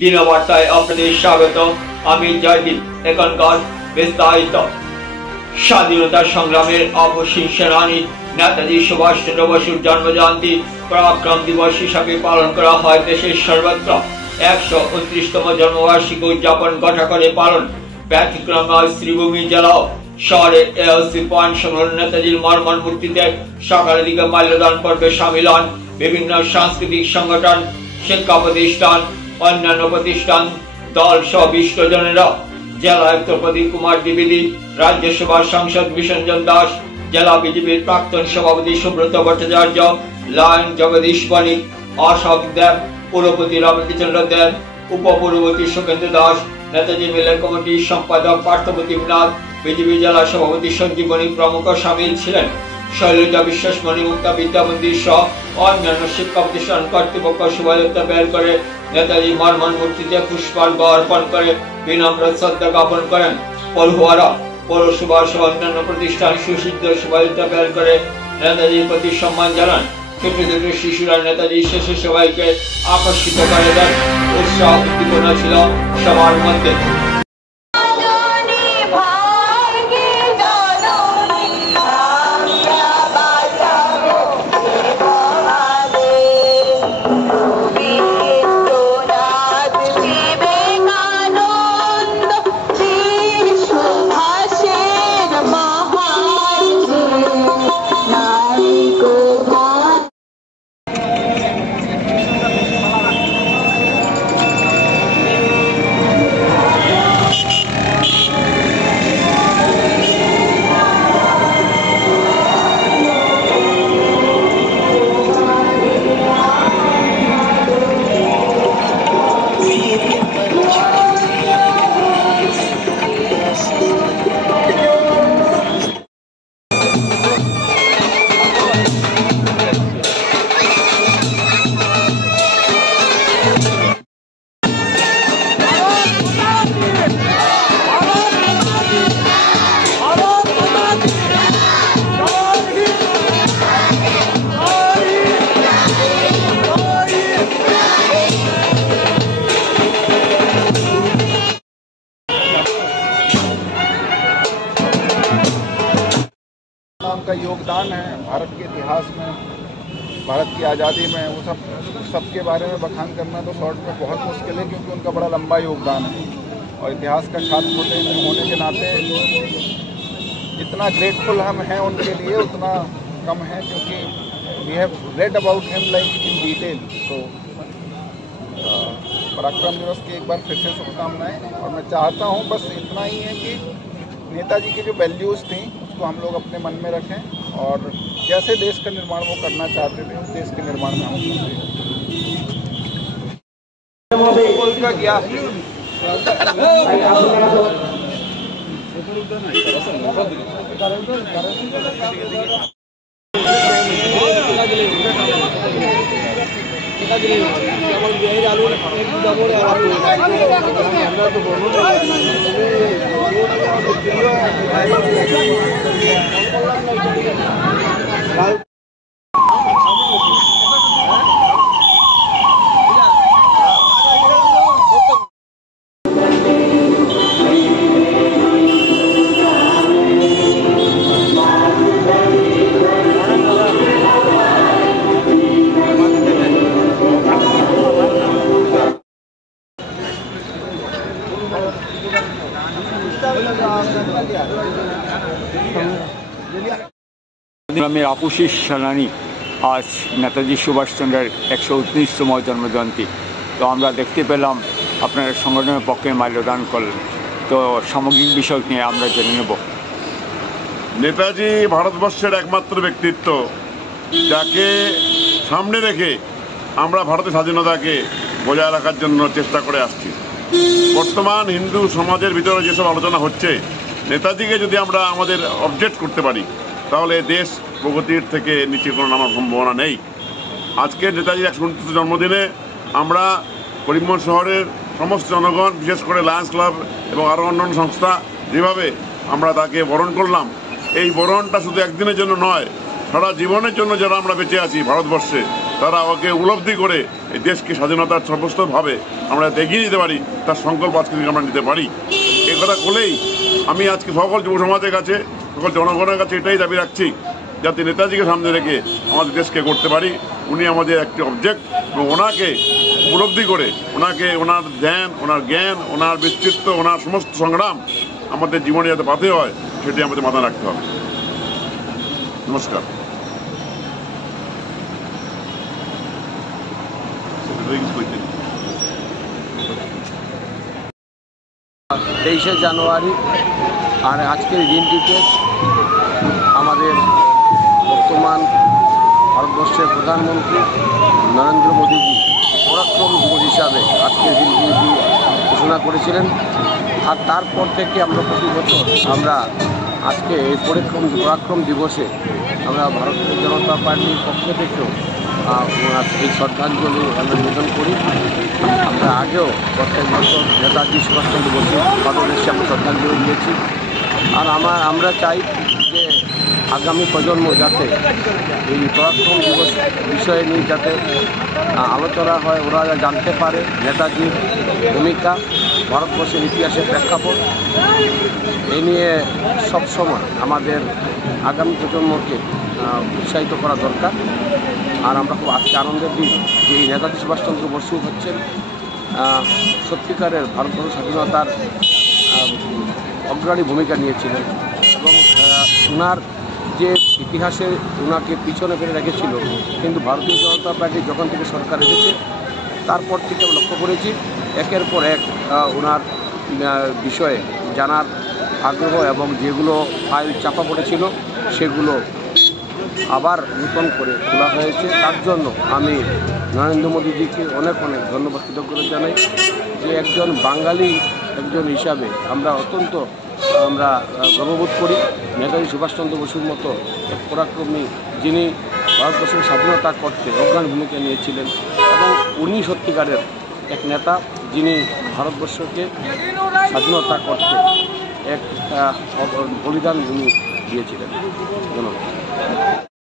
দিনবার্তায় আপনাদের স্বাগত। আমি জয়দীপ। এখনকার বিস্তারিত। স্বাধীনতা সংগ্রামের অপসীম সেনানী নেতাজি সুভাষ চন্দ্র বসুর জন্মজয়ন্তী পরাক্রম দিবস হিসাবে পালন করা হয় দেশের সর্বত্র। 129তম জন্মবার্ষিকী উদযাপন গোটা করে পালন। ব্যতিক্রম শ্রীভূমি জেলাও শহরে এলসি পয়েন্ট সংলগ্ন নেতাজির মর্মর মূর্তিতে সকালের দিকে মাল্যদান পর্বে সামিল হন বিভিন্ন সাংস্কৃতিক সংগঠন, শিক্ষা প্রতিষ্ঠান, অন্যান্য প্রতিষ্ঠান, দল সহ বিশিষ্টজনেরা। জেলা আয়ুক্ত প্রদীপ কুমার দ্বিবেদী, রাজ্যসভার সাংসদ বিশনজন দাস, জেলা বিজেপির প্রাক্তন সভাপতি সুব্রত ভট্টাচার্য, লায়ন জগদীশ বণিক, অশোক দেব, পুরপতি রবীন্দ্রচন্দ্র দেব, উপপুরপতি সুকেন্দ্র দাস, নেতাজি মিলের কমিটির সম্পাদক পার্থপতি নাথ, বিজেপি জেলা সভাপতি সঞ্জীব বণিক প্রমুখ সামিল ছিলেন। শৈলজা বিশ্বাস, মণিমুক্তা বিদ্যা মন্দির সহ অন্যান্য শিক্ষা প্রতিষ্ঠান কর্তৃপক্ষ শোভাযাত্রা বের করে নেতাজি মর্মর মূর্তিতে পুষ্পার্ঘ অর্পণ করে বিনম্র শ্রদ্ধা জ্ঞাপন করেন। পলহুয়ারা পৌরসভা সহ অন্যান্য প্রতিষ্ঠান সুসিদ্ধ শোভাযাত্রা বের করে নেতাজির প্রতি সম্মান জানান। ছোট ছোট শিশুরা নেতাজি শেষে সবাইকে আকর্ষিত করে দেন। উৎসাহ উদ্দীপনা ছিল সবার মধ্যে। का योगदान है भारत के इतिहास में, भारत की आज़ादी में, वो सब के बारे में बखान करना तो शॉर्ट में बहुत मुश्किल है, क्योंकि उनका बड़ा लंबा योगदान है। और इतिहास का छात्र होने के नाते जितना ग्रेटफुल हम हैं उनके लिए उतना कम है, क्योंकि we have read about him like in detail. तो पराक्रम दिवस की एक बार फिर से शुभकामनाएं। और मैं चाहता हूँ बस इतना ही है कि नेताजी की जो वैल्यूज़ थी उसको हम लोग अपने मन में रखें, और जैसे देश का निर्माण वो करना चाहते थे उस देश के निर्माण में हम সংগ্রামের অপসীম সেনানী আজ নেতাজি সুভাষচন্দ্রের 119তম জন্মজয়ন্তী। তো আমরা দেখতে পেলাম আপনারা সংগঠনের পক্ষে মাল্যদান করলেন। তো সামগ্রিক বিষয় নিয়ে আমরা জেনে নেব। নেতাজি ভারতবর্ষের একমাত্র ব্যক্তিত্ব যাকে সামনে রেখে আমরা ভারতের স্বাধীনতাকে বজায় রাখার জন্য চেষ্টা করে আসছি। বর্তমান হিন্দু সমাজের ভিতরে যেসব আলোচনা হচ্ছে, নেতাজিকে যদি আমরা আমাদের অবজেক্ট করতে পারি তাহলে দেশ প্রগতির থেকে নিচে কোনো নামার সম্ভাবনা নেই। আজকে নেতাজির 129 জন্মদিনে আমরা করিমগঞ্জ শহরের সমস্ত জনগণ, বিশেষ করে লায়ন্স ক্লাব এবং আরও অন্যান্য সংস্থা যেভাবে আমরা তাকে বরণ করলাম, এই বরণটা শুধু একদিনের জন্য নয়, সারা জীবনের জন্য যারা আমরা বেঁচে আছি ভারতবর্ষে, তারা ওকে উপলব্ধি করে এই দেশকে স্বাধীনতার সর্বস্তভাবে আমরা এগিয়ে নিতে পারি, তার সংকল্প আজকে থেকে আমরা নিতে পারি। এই কথা বলেই আমি আজকে সকল যুব সমাজের কাছে, সকল জনগণের কাছে এটাই দাবি রাখছি, যাতে নেতাজিকে সামনে রেখে আমাদের দেশকে করতে পারি। উনি আমাদের একটি অবজেক্ট, এবং ওনাকে উপলব্ধি করে, ওনাকে ওনার ধ্যান, ওনার জ্ঞান, ওনার ব্যক্তিত্ব, ওনার সমস্ত সংগ্রাম আমাদের জীবনে যাতে বাধে হয়, সেটি আমাদের মাথায় রাখতে হবে। নমস্কার। 23শে জানুয়ারি আর আজকের দিনটিতে আমাদের বর্তমান ভারতবর্ষের প্রধানমন্ত্রী নরেন্দ্র মোদীজি পরাক্রম দিবস হিসাবে আজকের দিনটি ঘোষণা করেছিলেন। আর তারপর থেকে আমরা প্রতি বছর আমরা আজকে এই পরাক্রম দিবসে আমরা ভারতীয় জনতা পার্টির পক্ষ থেকেও এই শ্রদ্ধাঞ্জলি আমরা নিবেদন করি। আমরা আগেও প্রত্যেক বছর নেতাজি সুভাষচন্দ্র বসুর পাদদেশে আমরা শ্রদ্ধাঞ্জলি দিয়েছি। আর আমরা চাই যে আগামী প্রজন্ম যাতে এই পরাক্রম দিবস বিষয় নিয়ে যাতে আলোচনা হয়, ওরা জানতে পারে নেতাজির ভূমিকা, ভারতবর্ষের ইতিহাসের প্রেক্ষাপট, এই নিয়ে সবসময় আমাদের আগামী প্রজন্মকে উৎসাহিত করা দরকার। আর আমরা খুব আজকে আনন্দের দিন যে এই নেতাজি সুভাষচন্দ্র বসু হচ্ছেন সত্যিকারের ভারতবর্ষ স্বাধীনতার অগ্রণী ভূমিকা নিয়েছিলেন, এবং ওনার যে ইতিহাসে ওনাকে পিছনে ফেলে রেখেছিল, কিন্তু ভারতীয় জনতা পার্টি যখন থেকে সরকার এসেছে তারপর থেকে আমরা লক্ষ্য করেছি একের পর এক ওনার বিষয়ে জানার আগ্রহ, এবং যেগুলো ফাইল চাপা পড়েছিল সেগুলো আবার নূতন করে খোলা হয়েছে। তার জন্য আমি নরেন্দ্র মোদীজিকে অনেক অনেক ধন্যবাদ কৃতজ্ঞতা জানাই, যে একজন বাঙালি একজন হিসাবে আমরা অত্যন্ত গর্ববোধ করি নেতাজি সুভাষচন্দ্র বসুর মতো এক পরাক্রমী, যিনি ভারতবর্ষের স্বাধীনতা করতে অগ্রণী ভূমিকা নিয়েছিলেন, এবং উনি সত্যিকারের এক নেতা যিনি ভারতবর্ষকে স্বাধীনতা করতে এক বলিদান উনি দিয়েছিলেন। ধন্যবাদ।